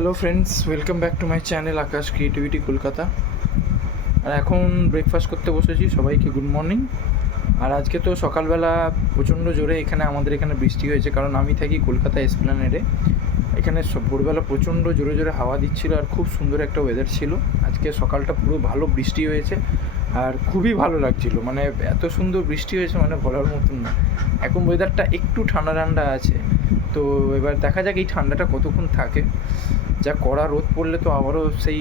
Hello friends, welcome back to my channel Akash creativity Kolkata. আর এখন breakfast করতে বসেছি। সবাইকে গুড মর্নিং। আর আজকে তো সকালবেলা প্রচণ্ড জোরে আমাদের এখানে বৃষ্টি হয়েছে, কারণ আমি থাকি কলকাতা এসপ্ল্যানেডে। এখানে ভোরবেলা প্রচণ্ড জোরে জোরে হাওয়া দিচ্ছিল আর খুব সুন্দর একটা ওয়েদার ছিল। আজকে সকালটা পুরো ভালো বৃষ্টি হয়েছে আর খুবই ভালো লাগছিল। মানে এত সুন্দর বৃষ্টি হয়েছে মানে বলার মতন না। এখন ওয়েদারটা একটু ঠান্ডা ঠান্ডা আছে, তো এবার দেখা যাক এই ঠান্ডাটা কতক্ষণ থাকে। যা কড়া রোদ পড়লে তো আবারও সেই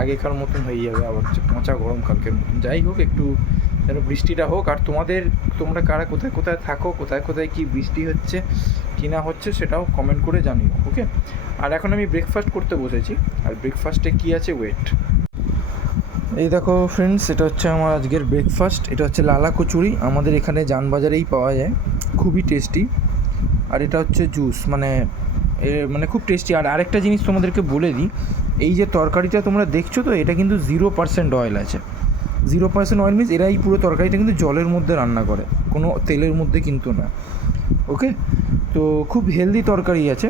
আগেকার মতন হয়ে যাবে, আবার পচা গরম কালকের মতন। যাই হোক, একটু যেন বৃষ্টিটা হোক। আর তোমরা কারা কোথায় কোথায় থাকো, কোথায় কোথায় কী বৃষ্টি হচ্ছে কি না হচ্ছে সেটাও কমেন্ট করে জানিও, ওকে। আর এখন আমি ব্রেকফাস্ট করতে বসেছি। আর ব্রেকফাস্টে কী আছে ওয়েট, এই দেখো ফ্রেন্ডস, এটা হচ্ছে আমার আজকের ব্রেকফাস্ট। এটা হচ্ছে লালা কচুরি, আমাদের এখানে জানবাজারেই পাওয়া যায়, খুবই টেস্টি। আর এটা হচ্ছে জুস, মানে খুব টেস্টি। আর আরেকটা জিনিস তোমাদেরকে বলে দিই, এই যে তরকারিটা তোমরা দেখছো তো, এটা কিন্তু 0% অয়েল আছে। 0% অয়েল মিনস এরা এই পুরো তরকারিটা কিন্তু জলের মধ্যে রান্না করে, কোনো তেলের মধ্যে কিন্তু না, ওকে। তো খুব হেলদি তরকারি আছে।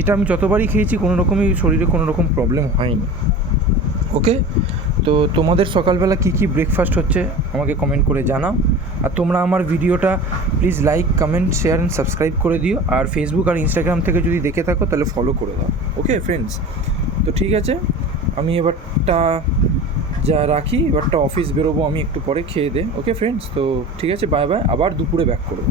এটা আমি যতবারই খেয়েছি কোনো রকমই শরীরে কোনো রকম প্রবলেম হয়নি, ওকে। তো তোমাদের সকালবেলা কী কী ব্রেকফাস্ট হচ্ছে আমাকে কমেন্ট করে জানাও। আর তোমরা আমার ভিডিওটা please like, comment, share and subscribe করে দিও। আর ফেসবুক আর ইনস্টাগ্রাম থেকে যদি দেখে থাকো তাহলে ফলো করে দাও, ওকে ফ্রেন্ডস। তো ঠিক আছে, আমি এবারটা রাখি, এবারটা অফিস বেরোবো আমি একটু পরে খেয়ে দে, ওকে ফ্রেন্ডস। তো ঠিক আছে, বাই বাই, আবার দুপুরে ব্যাক করবো।